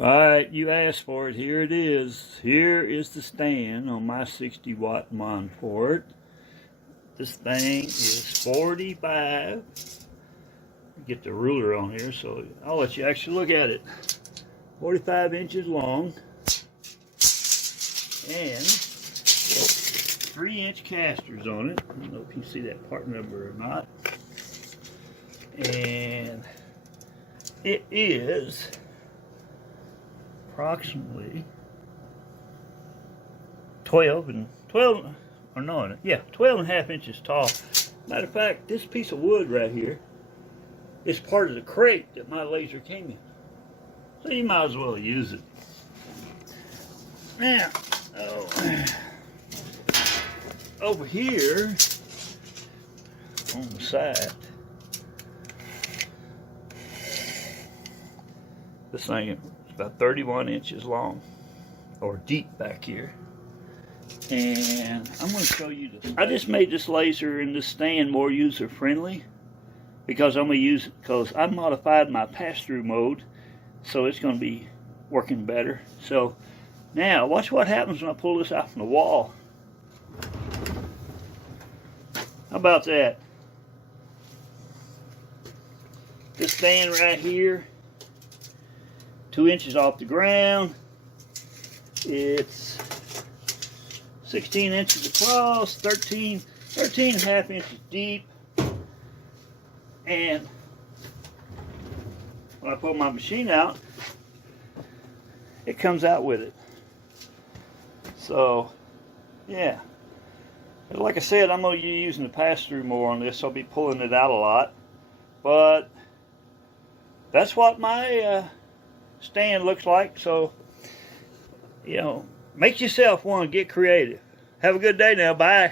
Alright, you asked for it. Here it is. Here is the stand on my 60-watt Monport. This thing is 45. Get the ruler on here so I'll let you actually look at it. 45 inches long and 3-inch casters on it. I don't know if you see that part number or not. And it is approximately 12 and a half inches tall. Matter of fact, this piece of wood right here is part of the crate that my laser came in. So you might as well use it. Now, over here on the side, this thing is about 31 inches long, or deep back here. And I'm going to show you this. I just made this laser and this stand more user friendly because I'm going to use it because I modified my pass-through mode, so it's going to be working better. So now watch what happens when I pull this out from the wall. How about that? This stand right here, 2 inches off the ground. It's 16 inches across, 13 and a half inches deep. And when I pull my machine out, it comes out with it. So, yeah. Like I said, I'm going to be using the pass-through more on this. I'll be pulling it out a lot. But that's what my stand looks like. So, you know, make yourself one, get creative. Have a good day now. Bye.